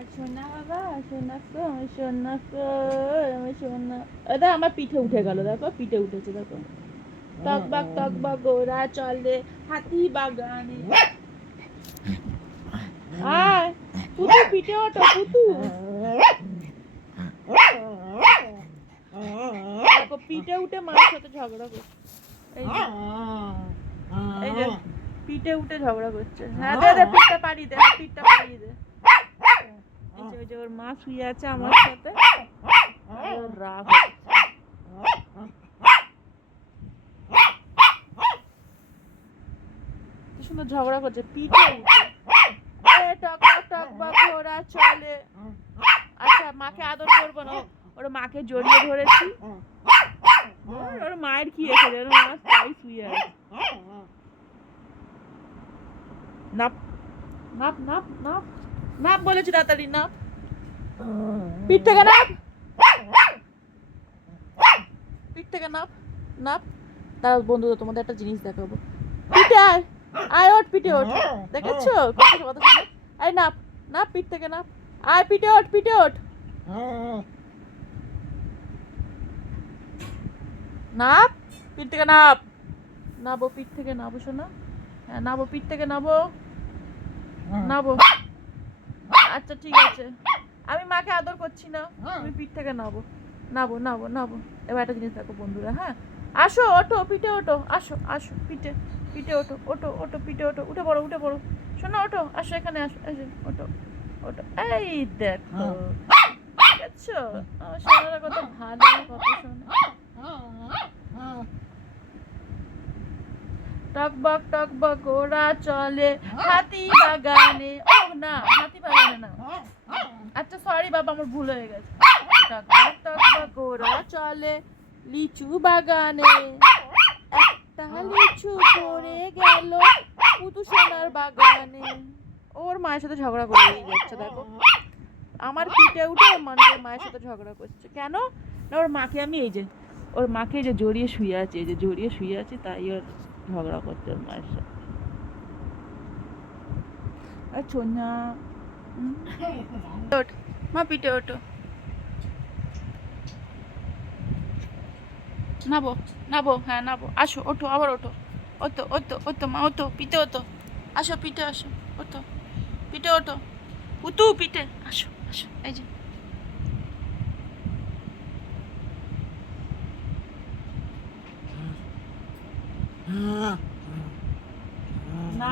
আর সোনা বাবা, সোনা গো, আমার সোনা গো, আমার সোনা। দাদা আমার পিঠে উঠে গেল, দেখো পিঠে উঠেছে, দেখো। টক বাক ওরা চলে হাতি বাগানে। আয় পুতু, পিঠে ওঠো পুতু। দেখো পিঠে উঠে মায়ের সাথে ঝগড়া করছে। এই যে পিঠে উঠে ঝগড়া করছে। হ্যাঁ দে দে, পিঠটা পাড়ি দে, পিঠটা পাড়ি দে। ওই যে ওর মা শুয়ে আছে আমার সাথে, রাগ কি সুন্দর ঝগড়া করছে পিঠে উঠে। টক বাক ওরা চলে। আচ্ছা মাকে আদর করবো না, ওর মাকে জড়িয়ে ধরেছি। ওর মায়ের কি এসেছে, ওর মা তাই শুয়ে আছে। নাপ নাপ নাপ নাপ নাপ বলেছি, তাড়াতাড়ি নাপ, পিঠ থেকে নাপ, পিঠ থেকে নাপ নাপ। তার বন্ধুরা তোমাদের একটা জিনিস দেখাবো। পিঠে আয়, আয় ওঠ, পিঠে ওঠ, দেখেছো কথা শুনে। আয় নাপ নাপ, পিঠ থেকে নাপ, আয় পিঠে ওঠ, পিঠে ওঠ, নাপ, পিঠ থেকে নাপ, নাবো পিঠ থেকে নাবো শোনা। হ্যাঁ নাবো, পিঠ থেকে নাবো, নাবো। আচ্ছা ঠিক আছে, আমি মাকে আদর করছি না, তুমি পিঠ থেকে নাবো, নাবো নাবো নাবো। এবার একটা জিনিস দেখো বন্ধুরা, হ্যাঁ আসো, ওঠো পিঠে ওঠো, আসো আসো পিঠে, পিঠে ওঠো, ওঠো ওঠো পিঠে ওঠো, উঠে পড়ো, উঠে পড়ো শোনো, ওঠো, আসো এখানে, আসো এসে ওঠো, ওঠো। এই দেখো দেখছো আমার সোনারা কত ভালো কথা শোনে। টক বক ওরা চলে হাতি বাগানে। ও না, হাতি বাগানে না, আচ্ছা সরি বাবা, আমার ভুল হয়ে গেছে। টক বক ওরা চলে লিচু বাগানে। একটা লিচু পড়ে গেল পুতু সোনার বাগানে। ওর মায়ের সাথে ঝগড়া করে যাচ্ছে, দেখো আমার পিঠে উঠে মানুষের মায়ের সাথে ঝগড়া করছে কেন না, ওর মাকে আমি এই যে, ওর মাকে যে জড়িয়ে শুয়ে আছে, এই যে জড়িয়ে শুয়ে আছে, তাই ওর ঝগড়া করছে ওর মায়ের সাথে। আর সোনা ওঠ মা, পিঠে ওঠো, নাবো নাবো, হ্যাঁ নাবো, আসো ওঠো, আবার ওঠো, ওতো ওতো ওতো মা, ওতো পিঠে ওতো, আসো পিঠে আসো, ওতো পিঠে ওঠো, পুতু পিঠে আসো আসো, এই যে না